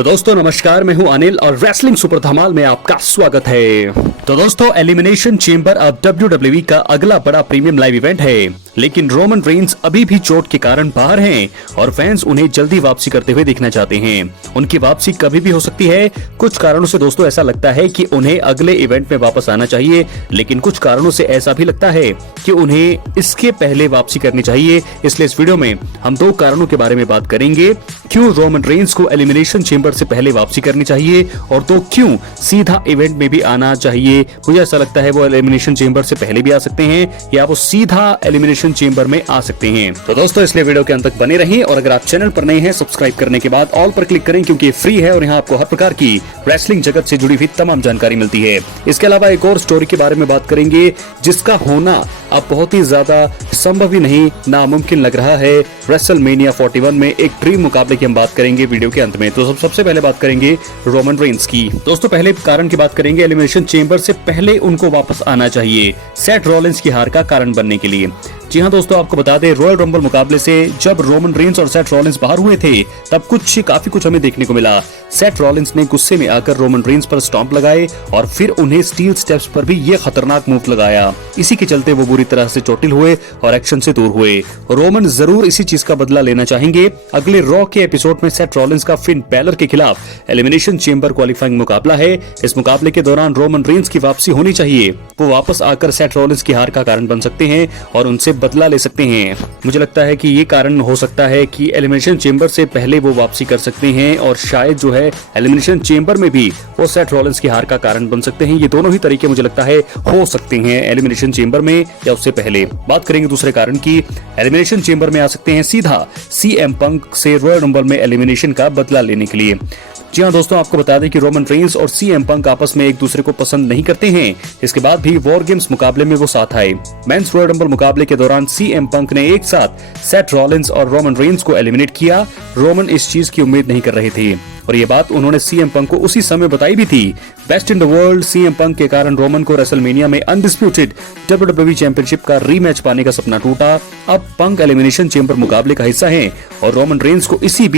तो दोस्तों नमस्कार, मैं हूं अनिल और रेसलिंग सुपर धमाल में आपका स्वागत है। तो दोस्तों एलिमिनेशन चेंबर अब WWE का अगला बड़ा प्रीमियम लाइव इवेंट है, लेकिन रोमन रेंस अभी भी चोट के कारण बाहर हैं और फैंस उन्हें जल्दी वापसी करते हुए देखना चाहते हैं। उनकी वापसी कभी भी हो सकती है। कुछ कारणों से दोस्तों ऐसा लगता है कि उन्हें अगले इवेंट में वापस आना चाहिए, लेकिन कुछ कारणों से ऐसा भी लगता है कि उन्हें इसके पहले वापसी करनी चाहिए। इसलिए इस वीडियो में हम दो कारणों के बारे में बात करेंगे, क्यों रोमन रेंस को एलिमिनेशन चेंबर से पहले वापसी करनी चाहिए और तो क्यों सीधा इवेंट में भी आना चाहिए। मुझे ऐसा लगता है वो एलिमिनेशन चेंबर से पहले भी आ सकते हैं या वो सीधा एलिमिनेशन चेंबर में आ सकते हैं। तो दोस्तों इसलिए वीडियो के अंत तक बने रहें और अगर आप चैनल पर नए हैं सब्सक्राइब करने के बाद ऑल पर क्लिक करें, क्योंकि फ्री है और यहाँ आपको हर प्रकार की रेसलिंग जगत से जुड़ी हुई तमाम जानकारी मिलती है। इसके अलावा एक और स्टोरी के बारे में बात करेंगे जिसका होना अब बहुत ही ज्यादा संभव ही नहीं, नामुमकिन लग रहा है। रेसलमेनिया 41 में एक ड्रीम मुकाबले की हम बात करेंगे वीडियो के अंत में। तो सबसे पहले बात करेंगे रोमन रेंस की। दोस्तों पहले कारण की बात करेंगे, एलिमिनेशन चेंबर से पहले उनको वापस आना चाहिए सेथ रॉलिंस की हार का कारण बनने के लिए। जी हाँ दोस्तों, आपको बता दें रॉयल रंबल मुकाबले से जब रोमन रेंस और सेथ रॉलिंस बाहर हुए थे तब काफी कुछ हमें देखने को मिला। सेथ रॉलिंस ने गुस्से में आकर रोमन रेंस पर स्टॉम्प लगाए और फिर उन्हें स्टील स्टेप्स पर भी ये खतरनाक मूव लगाया। इसी के चलते वो बुरी तरह से चोटिल हुए और एक्शन से दूर हुए। रोमन जरूर इसी चीज का बदला लेना चाहेंगे। अगले रॉ के एपिसोड में सेथ रॉलिंस का फिन बैलर के खिलाफ एलिमिनेशन चेंबर क्वालिफाइंग मुकाबला है। इस मुकाबले के दौरान रोमन रेंस की वापसी होनी चाहिए। वो वापस आकर सेथ रॉलिंस की हार का कारण बन सकते हैं और उनसे बदला ले सकते हैं। मुझे लगता है कि ये कारण हो सकता है कि एलिमिनेशन चेंबर से पहले वो वापसी कर सकते हैं और शायद जो है एलिमिनेशन चेंबर में भी वो सेथ रॉलिंस की हार का कारण बन सकते हैं। ये दोनों ही तरीके मुझे लगता है हो सकते हैं, एलिमिनेशन चेंबर में या उससे पहले। बात करेंगे दूसरे कारण की, एलिमिनेशन चेंबर में आ सकते हैं सीधा सीएम पंक से रॉयल रंबल में एलिमिनेशन का बदला लेने के लिए। जी हाँ दोस्तों, आपको बता दें कि रोमन रेंस और सीएम पंक आपस में एक दूसरे को पसंद नहीं करते हैं। इसके बाद भी वॉर गेम्स मुकाबले में वो साथ आए। मेंस रॉयल रंबल मुकाबले के दौरान सीएम पंक ने एक साथ सेथ रॉलिंस और रोमन रेंस को एलिमिनेट किया। रोमन इस चीज की उम्मीद नहीं कर रहे थे और ये बात उन्होंने सीएम पंक को उसी समय बताई भी थी। Best in the world CM Punk के कारण रोमन को रेसलमेनिया में अनडिस्प्यूटेड WWE चैंपियनशिप का रीमैच पाने का सपना टूटा। अब पंक एलिमिनेशन चेंबर मुकाबले का हिस्सा हैं और रोमन रेंस को इसी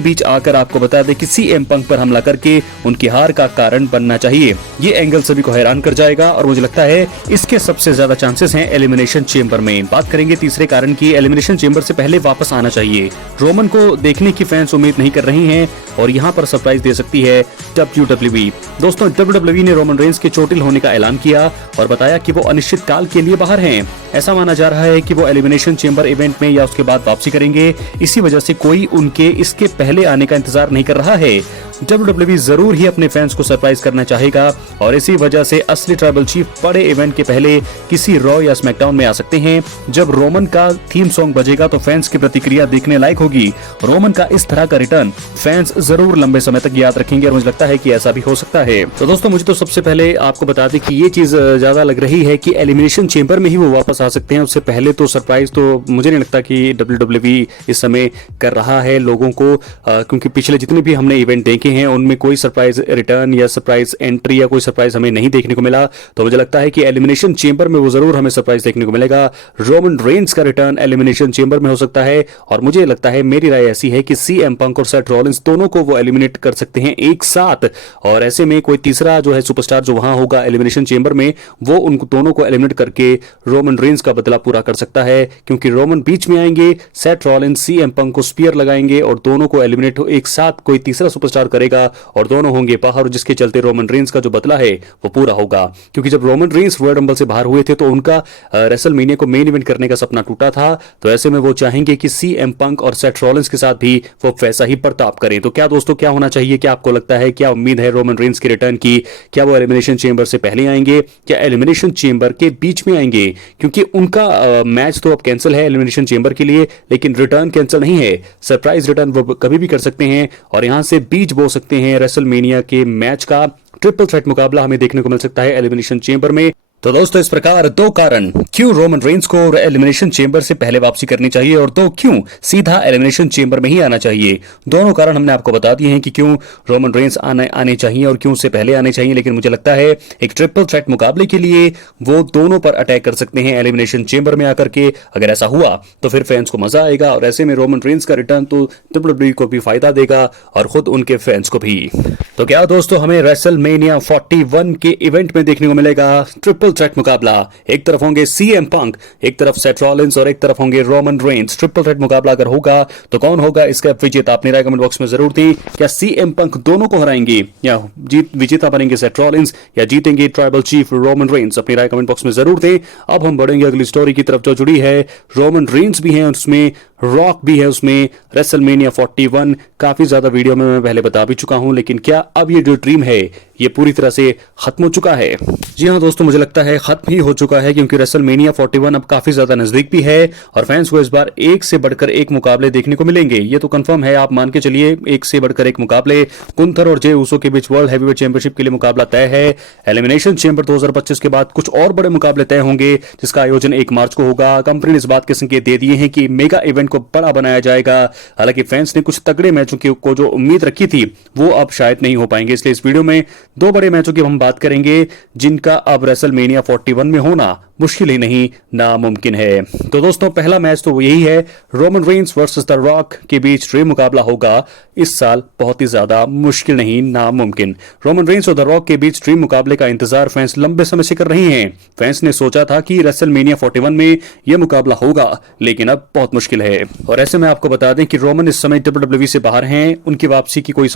बीच आकर आपको बता दें कि सीएम पंक पर हमला करके उनकी हार का कारण बनना चाहिए। ये एंगल सभी को हैरान कर जाएगा और मुझे लगता है इसके सबसे ज्यादा चांसेस हैं एलिमिनेशन चेंबर में। बात करेंगे तीसरे कारण की, एलिमिनेशन चेंबर से पहले वापस आना चाहिए। रोमन को देखने की फैंस उम्मीद नहीं कर रही हैं और यहाँ पर सरप्राइज दे सकती है WWE। दोस्तों WWE ने रोमन रेंस के चोटिल होने का ऐलान किया और बताया कि वो अनिश्चित काल के लिए बाहर हैं। ऐसा माना जा रहा है कि वो एलिमिनेशन चेंबर इवेंट में या उसके बाद वापसी करेंगे। इसी वजह से कोई उनके इसके पहले आने का इंतजार नहीं कर रहा है। WWE जरूर ही अपने फैंस को सरप्राइज करना चाहेगा और इसी वजह से असली ट्राइबल चीफ बड़े इवेंट के पहले किसी रॉ या स्मैकडाउन में आ सकते हैं। जब रोमन का थीम सॉन्ग बजेगा तो फैंस की प्रतिक्रिया देखने लायक होगी। रोमन का इस तरह का रिटर्न फैंस जरूर लंबे समय तक याद रखेंगे और मुझे लगता है कि ऐसा भी हो सकता है। तो दोस्तों मुझे तो सबसे पहले आपको बता दें कि ये चीज ज्यादा लग रही है कि एलिमिनेशन चेंबर में ही वो वापस आ सकते हैं। उससे पहले तो सरप्राइज तो मुझे नहीं लगता कि WWE इस समय कर रहा है लोगों को, क्योंकि पिछले जितने भी हमने इवेंट देखे हैं उनमें कोई सरप्राइज रिटर्न या सरप्राइज एंट्री या कोई सरप्राइज हमें नहीं देखने को मिला। तो मुझे लगता है कि एलिमिनेशन चेंबर में वो जरूर हमें सरप्राइज देखने को मिलेगा। रोमन रेंस का रिटर्न एलिमिनेशन चेंबर में हो सकता है और मुझे लगता है, मेरी राय ऐसी है कि सीएम पंक और सेथ रॉलिंस दोनों को वो एलिमिनेट कर सकते हैं एक साथ और ऐसे में कोई तीसरा जो है सुपरस्टार जो वहां होगा एलिमिनेशन चेंबर में, वो उन दोनों को एलिमिनेट करके रोमन रेंस का बदला पूरा कर सकता है। क्योंकि रोमन बीच में आएंगे, सेथ रॉलिंस सीएम पंक को स्पीयर लगाएंगे और दोनों को एलिमिनेट एक साथ कोई तीसरा सुपरस्टार करेगा और दोनों होंगे बाहर, जिसके चलते रोमन रेंस का जो बदला है वो पूरा होगा। क्योंकि जब रोमन रेंस रॉयल रंबल से बाहर हुए थे तो उनका रेसलमेनिया को मेन इवेंट करने का सपना टूटा था। तो ऐसे में वो चाहेंगे कि सीएम पंक और सेथ रॉलिंस के साथ भी वो वैसा ही बर्ताव करें। तो क्या दोस्तों क्या होना चाहिए, क्या आपको लगता है, क्या उम्मीद है रोमन रेंस के रिटर्न की? क्या वो एलिमिनेशन चेंबर से पहले आएंगे या एलिमिनेशन चेंबर के बीच में आएंगे? क्योंकि उनका मैच तो अब कैंसिल है एलिमिनेशन चेंबर के लिए, लेकिन रिटर्न कैंसिल नहीं है। सरप्राइज रिटर्न वो कभी भी कर सकते हैं और यहां से बीच बो सकते हैं रेसलमेनिया के मैच का। ट्रिपल थ्रेट मुकाबला हमें देखने को मिल सकता है एलिमिनेशन चेंबर में। तो दोस्तों इस प्रकार दो कारण क्यों रोमन रेंस को एलिमिनेशन चेंबर से पहले वापसी करनी चाहिए और दो क्यों सीधा एलिमिनेशन चेंबर में ही आना चाहिए। दोनों कारण हमने आपको बता दिए हैं कि क्यों रोमन रेंस आने चाहिए और क्यों उससे पहले आने चाहिए। लेकिन मुझे लगता है एक ट्रिपल थ्रेट मुकाबले के लिए वो दोनों पर अटैक कर सकते हैं एलिमिनेशन चेंबर में आकर के। अगर ऐसा हुआ तो फिर फैंस को मजा आएगा और ऐसे में रोमन रेंस का रिटर्न तो WWE को भी फायदा देगा और खुद उनके फैंस को भी। तो क्या दोस्तों हमें रेसलमेनिया 41 के इवेंट में देखने को मिलेगा ट्रिपल थ्रेट मुकाबला। एक तरफ होंगे सीएम पंक, एक तरफ सेथ रॉलिंस और एक तरफ होंगे रोमन रेंस। ट्रिपल थ्रेट मुकाबला अगर होगा तो कौन होगा इसका विजेता? अपनी राय कमेंट बॉक्स में जरूर दी। क्या सीएम पंक दोनों को हराएंगे या विजेता बनेंगे सेथ रॉलिंस या जीतेंगे ट्राइबल चीफ रोमन रेंस? अपनी राय कमेंट बॉक्स में जरूर दें। अब हम बढ़ेंगे अगली स्टोरी की तरफ जो जुड़ी है। रोमन रेंस भी है उसमें, रॉक भी है उसमें। रेसलमेनिया 41 काफी ज्यादा वीडियो में मैं पहले बता भी चुका हूं, लेकिन क्या अब ये जो ड्रीम है ये पूरी तरह से खत्म हो चुका है? जी हां दोस्तों, मुझे लगता है खत्म ही हो चुका है क्योंकि रेसलमेनिया 41 अब काफी ज्यादा नजदीक भी है और फैंस को इस बार एक से बढ़कर एक मुकाबले देखने को मिलेंगे। ये तो कंफर्म है, आप मान के चलिए एक से बढ़कर एक मुकाबले। गुंथर और जे ऊसो के बीच वर्ल्ड हैवीवेट चैंपियनशिप के लिए मुकाबला तय है। एलिमिनेशन चैंबर 2025 के बाद कुछ और बड़े मुकाबले तय होंगे जिसका आयोजन 1 मार्च को होगा। कंपनी ने इस बात के संकेत दे दिए हैं कि मेगा इवेंट को बड़ा बनाया जाएगा। हालांकि फैंस ने कुछ तगड़े मैचों को जो उम्मीद रखी थी वो अब शायद नहीं हो पाएंगे, इसलिए इस वीडियो में 2 बड़े मैचों की हम बात करेंगे जिनका अब रेसलमेनिया 41 में होना मुश्किल ही नहीं नामुमकिन है। तो दोस्तों पहला मैच तो यही है, Roman Reigns versus the rock के बीच ड्रीम मुकाबला होगा इस साल। बहुत ही ज्यादा मुश्किल नहीं नामुमकिन। रोमन रेंस और द रॉक के बीच ड्रीम मुकाबले का इंतजार फैंस लंबे समय से कर रहे हैं। फैंस ने सोचा था कि रेसलमेनिया 41 में यह मुकाबला होगा, लेकिन अब बहुत मुश्किल है। और ऐसे में आपको बता दें कि रोमन इस समय WWE से बाहर हैं। उनकी वापसी की कोई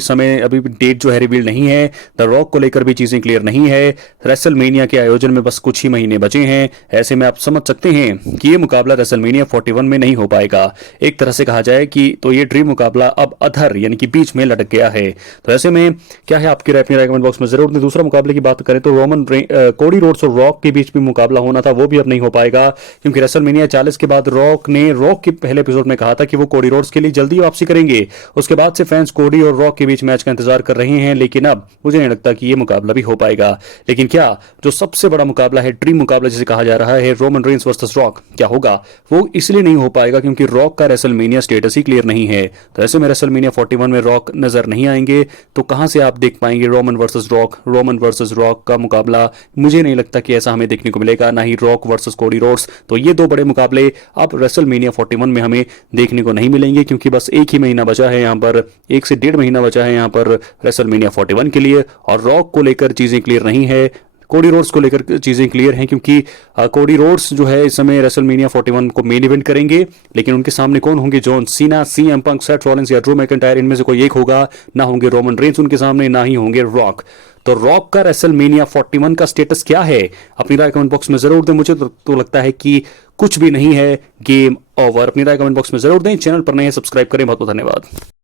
समय अभी डेट जो है रिवील नहीं है। द रॉक को लेकर भी चीजें क्लियर नहीं है। रेसलमेनिया के आयोजन में बस कुछ ही महीने बचे हैं। ऐसे में आप समझ सकते हैं कि यह मुकाबला रेसलमेनिया 41 में नहीं हो पाएगा। एक तरह से कहा जाए कि तो ये ड्रीम मुकाबला अब अधर यानी कि बीच में लटक गया है। तो ऐसे में क्या है आपकी राय? अपनी राय कमेंट बॉक्स में जरूर दें। दूसरा मुकाबले की बात करें तो कोडी रोड्स और रॉक के बीच भी मुकाबला होना था, वो भी अब नहीं हो पाएगा क्योंकि रेसलमेनिया 40 के बाद रॉक ने के पहले एपिसोड में कहा था कि वो कोडी रोड्स के लिए जल्दी वापसी करेंगे। उसके बाद से फैंस कोडी और रॉक के बीच मैच का इंतजार कर रहे हैं, लेकिन अब मुझे नहीं लगता कि ये मुकाबला भी हो पाएगा। लेकिन क्या जो सबसे बड़ा मुकाबला है, ड्रीम मुकाबला जिसे कहा जा रहा है, रोमन रेंस वर्सेस रॉक, क्या होगा? वो इसलिए नहीं हो पाएगा क्योंकि रॉक का रेसलमेनिया स्टेटस ही क्लियर नहीं है। तो ऐसे में रेसलमेनिया 41 में रॉक नजर नहीं आएंगे, तो कहां से आप देख पाएंगे रोमन वर्सेस रॉक का मुकाबला? मुझे नहीं लगता कि ऐसा हमें देखने को मिलेगा, ना ही रॉक वर्सेस कोडी रोड्स। तो ये 2 बड़े मुकाबले अब रेसलमेनिया 41 में हमें देखने को नहीं मिलेंगे क्योंकि बस एक ही महीना बचा है यहाँ पर, 1 से 1.5 महीना बचा है यहाँ पर रेसलमेनिया 41 के लिए। और रॉक को लेकर चीजें क्लियर नहीं है, कोडी रोड्स को लेकर चीजें क्लियर हैं क्योंकि कोडी रोड्स जो है इस समय रेसलमेनिया 41 को मेन इवेंट करेंगे, लेकिन उनके सामने कौन होंगे? John Cena, CM Punk, Seth Rollins या ड्रू मैकिंटायर, इनमें से कोई एक होगा। ना होंगे रोमन रेंस उनके सामने, ना ही होंगे रॉक। तो रॉक का रेसलमेनिया 41 का स्टेटस क्या है? अपनी राय कमेंट बॉक्स में जरूर दें। मुझे तो लगता है कि कुछ भी नहीं है, गेम ओवर। अपनी राय कमेंट बॉक्स में जरूर दें। चैनल पर नए हैं सब्सक्राइब करें। बहुत बहुत धन्यवाद।